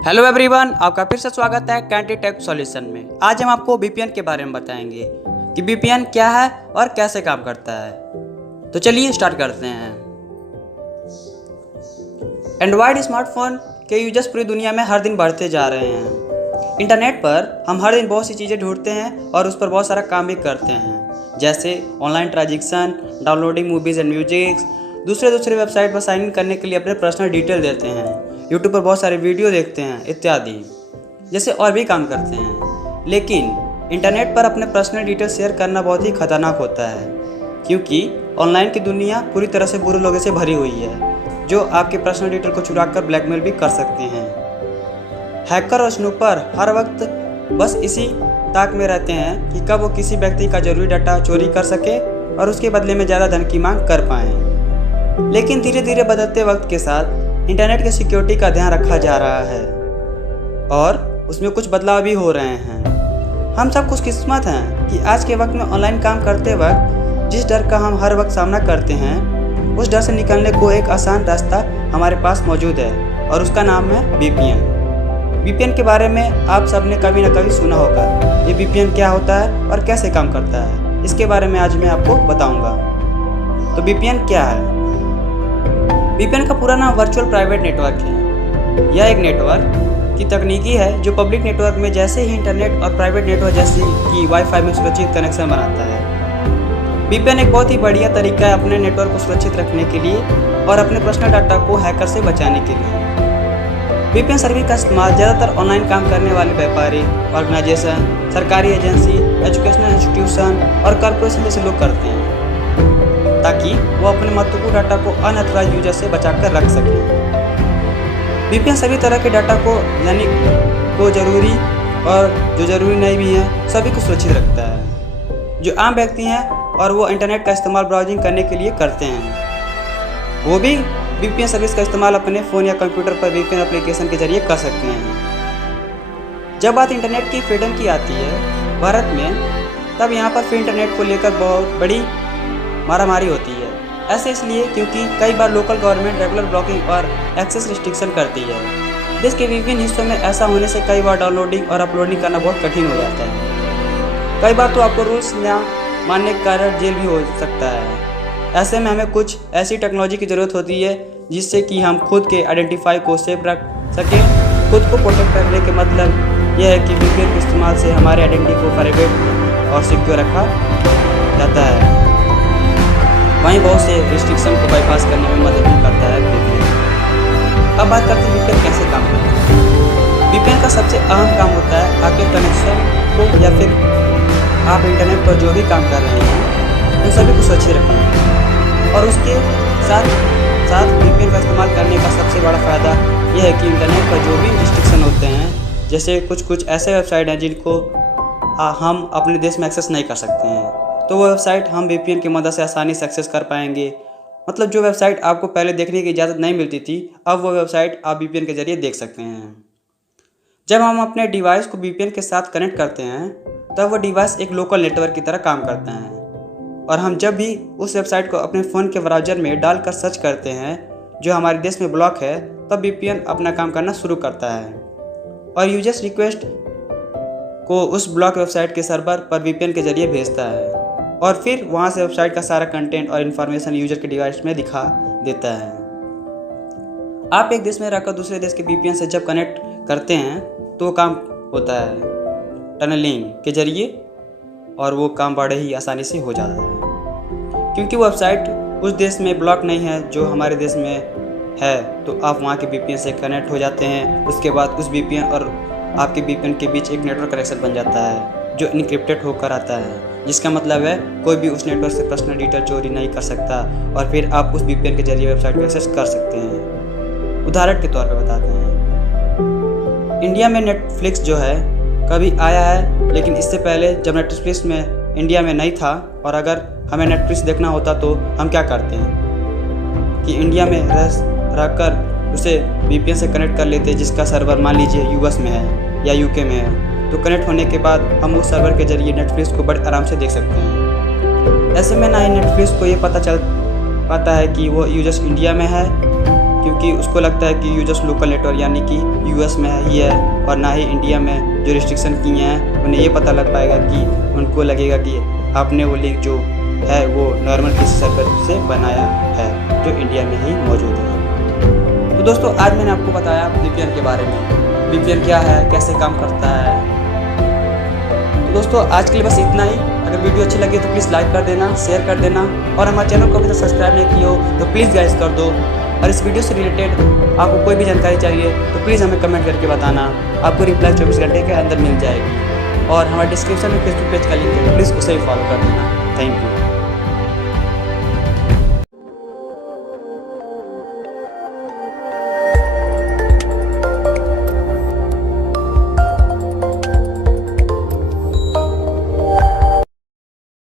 Hello everyone, आपका फिर से स्वागत है कैंटी टेक सॉल्यूशन में। आज हम आपको वीपीएन के बारे में बताएंगे कि वीपीएन क्या है और कैसे काम करता है। तो चलिए स्टार्ट करते हैं। एंड्रॉयड स्मार्टफोन के यूजर्स पूरी दुनिया में हर दिन बढ़ते जा रहे हैं। इंटरनेट पर हम हर दिन बहुत सी चीज़ें ढूंढते हैं और उस पर बहुत सारा काम भी करते हैं, जैसे online transaction, downloading movies and music, दूसरे वेबसाइट पर साइन इन करने के लिए अपने पर्सनल डिटेल देते हैं, यूट्यूब पर बहुत सारे वीडियो देखते हैं इत्यादि, जैसे और भी काम करते हैं। लेकिन इंटरनेट पर अपने पर्सनल डिटेल शेयर करना बहुत ही खतरनाक होता है, क्योंकि ऑनलाइन की दुनिया पूरी तरह से बुरे लोगों से भरी हुई है, जो आपके पर्सनल डिटेल को चुरा कर ब्लैकमेल भी कर सकते हैं। हैकर और स्नूपर हर वक्त बस इसी ताक में रहते हैं कि कब वो किसी व्यक्ति का जरूरी डाटा चोरी कर सके और उसके बदले में ज़्यादा धन की मांग कर पाएँ। लेकिन धीरे धीरे बदलते वक्त के साथ इंटरनेट की सिक्योरिटी का ध्यान रखा जा रहा है और उसमें कुछ बदलाव भी हो रहे हैं। हम सब खुशकिस्मत हैं कि आज के वक्त में ऑनलाइन काम करते वक्त जिस डर का हम हर वक्त सामना करते हैं, उस डर से निकलने को एक आसान रास्ता हमारे पास मौजूद है और उसका नाम है वीपीएन। वीपीएन के बारे में आप सब ने कभी ना कभी सुना होगा। ये वीपीएन क्या होता है और कैसे काम करता है, इसके बारे में आज मैं आपको बताऊँगा। तो वीपीएन क्या है? वीपीएन का पूरा नाम वर्चुअल प्राइवेट नेटवर्क है। यह एक नेटवर्क की तकनीकी है जो पब्लिक नेटवर्क में जैसे ही इंटरनेट और प्राइवेट नेटवर्क जैसे कि वाईफाई में सुरक्षित कनेक्शन बनाता है। वीपीएन एक बहुत ही बढ़िया तरीका है अपने नेटवर्क को सुरक्षित रखने के लिए और अपने पर्सनल डाटा को हैकर से बचाने के लिए। वीपीएन सर्विस का इस्तेमाल ज़्यादातर ऑनलाइन काम करने वाले व्यापारी, ऑर्गेनाइजेशन, सरकारी एजेंसी, एजुकेशनल इंस्टीट्यूशन और कॉरपोरेशन जैसे लोग करते हैं, ताकि वो अपने महत्वपूर्ण डाटा को अनऑथराइज्ड यूजर से बचाकर रख सकें। वीपीएन सभी तरह के डाटा को, यानी को जरूरी और जो जरूरी नहीं भी है, सभी को सुरक्षित रखता है। जो आम व्यक्ति हैं और वो इंटरनेट का इस्तेमाल ब्राउजिंग करने के लिए करते हैं, वो भी वीपीएन सर्विस का इस्तेमाल अपने फ़ोन या कंप्यूटर पर वीपीएन एप्लीकेशन के जरिए कर सकते हैं। जब बात इंटरनेट की फ्रीडम की आती है भारत में, तब यहाँ पर फ्री इंटरनेट को लेकर बहुत बड़ी मारामारी होती है। ऐसे इसलिए क्योंकि कई बार लोकल गवर्नमेंट रेगुलर ब्लॉकिंग और एक्सेस रिस्ट्रिक्शन करती है। देश के विभिन्न हिस्सों में ऐसा होने से कई बार डाउनलोडिंग और अपलोडिंग करना बहुत कठिन हो जाता है। कई बार तो आपको रूल्स न मानने के कारण जेल भी हो सकता है। ऐसे में हमें कुछ ऐसी टेक्नोलॉजी की ज़रूरत होती है जिससे कि हम खुद के आइडेंटिफाई को सेफ रख सकें। खुद को प्रोटेक्ट करने के मतलब यह है कि वीपीएन के इस्तेमाल से हमारे आइडेंटिटी को प्राइवेट और सिक्योर रखा जाता है। वहीं बहुत से रिस्ट्रिक्शन को बाईपास करने में मदद भी करता है वीपीएन। अब बात करते हैं वीपीएन कैसे काम करता है। वीपीएन का सबसे अहम काम होता है आपके कनेक्शन को या फिर आप इंटरनेट पर जो भी काम कर रहे हैं उन सभी को सुरक्षित रखना। और उसके साथ साथ वीपीएन का इस्तेमाल करने का सबसे बड़ा फ़ायदा यह है कि इंटरनेट पर जो भी रिस्ट्रिक्शन होते हैं, जैसे कुछ ऐसे वेबसाइट हैं जिनको हम अपने देश में एक्सेस नहीं कर सकते हैं, तो वो वेबसाइट हम वीपीएन की मदद से आसानी से एक्सेस कर पाएंगे। मतलब जो वेबसाइट आपको पहले देखने की इजाज़त नहीं मिलती थी, अब वो वेबसाइट आप वीपीएन के जरिए देख सकते हैं। जब हम अपने डिवाइस को वीपीएन के साथ कनेक्ट करते हैं, तब वो डिवाइस एक लोकल नेटवर्क की तरह काम करता है और हम जब भी उस वेबसाइट को अपने फ़ोन के ब्राउज़र में डालकर सर्च करते हैं जो हमारे देश में ब्लॉक है, तब वीपीएन अपना काम करना शुरू करता है और यूजर्स रिक्वेस्ट को उस ब्लॉक वेबसाइट के सर्वर पर वीपीएन के जरिए भेजता है और फिर वहाँ से वेबसाइट का सारा कंटेंट और इन्फॉर्मेशन यूजर के डिवाइस में दिखा देता है। आप एक देश में रहकर दूसरे देश के वीपीएन से जब कनेक्ट करते हैं तो वो काम होता है टनलिंग के जरिए और वो काम बड़े ही आसानी से हो जाता है, क्योंकि वो वेबसाइट उस देश में ब्लॉक नहीं है जो हमारे देश में है। तो आप वहाँ के वीपीएन से कनेक्ट हो जाते हैं। उसके बाद उस वीपीएन और आपके वीपीएन के बीच एक नेटवर्क कनेक्शन बन जाता है जो इनक्रिप्टेड होकर आता है, जिसका मतलब है कोई भी उस नेटवर्क से पर्सनल डिटेल चोरी नहीं कर सकता और फिर आप उस वीपीएन के जरिए वेबसाइट को एक्सेस कर सकते हैं। उदाहरण के तौर पर बताते हैं, इंडिया में नेटफ्लिक्स जो है कभी आया है, लेकिन इससे पहले जब नेटफ्लिक्स में इंडिया में नहीं था और अगर हमें नेटफ्लिक्स देखना होता तो हम क्या करते हैं कि इंडिया में रहकर उसे वीपीएन से कनेक्ट कर लेते, जिसका सर्वर मान लीजिए यूएस में है या यूके में है। तो कनेक्ट होने के बाद हम उस सर्वर के जरिए नेटफ्लिक्स को बड़े आराम से देख सकते हैं। ऐसे में ना ही नेटफ्लिक्स को ये पता चल पाता है कि वो यूजर्स इंडिया में है क्योंकि उसको लगता है कि यूजर्स लोकल नेटवर्क यानी कि यूएस में ही है और ना ही इंडिया में जो रिस्ट्रिक्शन किए हैं उन्हें ये पता लग पाएगा कि उनको लगेगा कि आपने वो लिंक जो है वो नॉर्मल किसी सर्वर से बनाया है जो इंडिया में ही मौजूद है। तो दोस्तों आज मैंने आपको बताया VPN के बारे में। VPN क्या है, कैसे काम करता है। तो दोस्तों आज के लिए बस इतना ही। अगर वीडियो अच्छी लगे तो प्लीज़ लाइक कर देना, शेयर कर देना और हमारे चैनल को अभी तक सब्सक्राइब नहीं किया हो तो प्लीज़ गाइस कर दो। और इस वीडियो से रिलेटेड आपको कोई भी जानकारी चाहिए तो प्लीज़ हमें कमेंट करके बताना, आपको रिप्लाई 24 घंटे के अंदर मिल जाएगी। और हमारे डिस्क्रिप्शन में फेसबुक पेज का लिंक है, प्लीज़ उसे भी फॉलो कर देना। Thank you.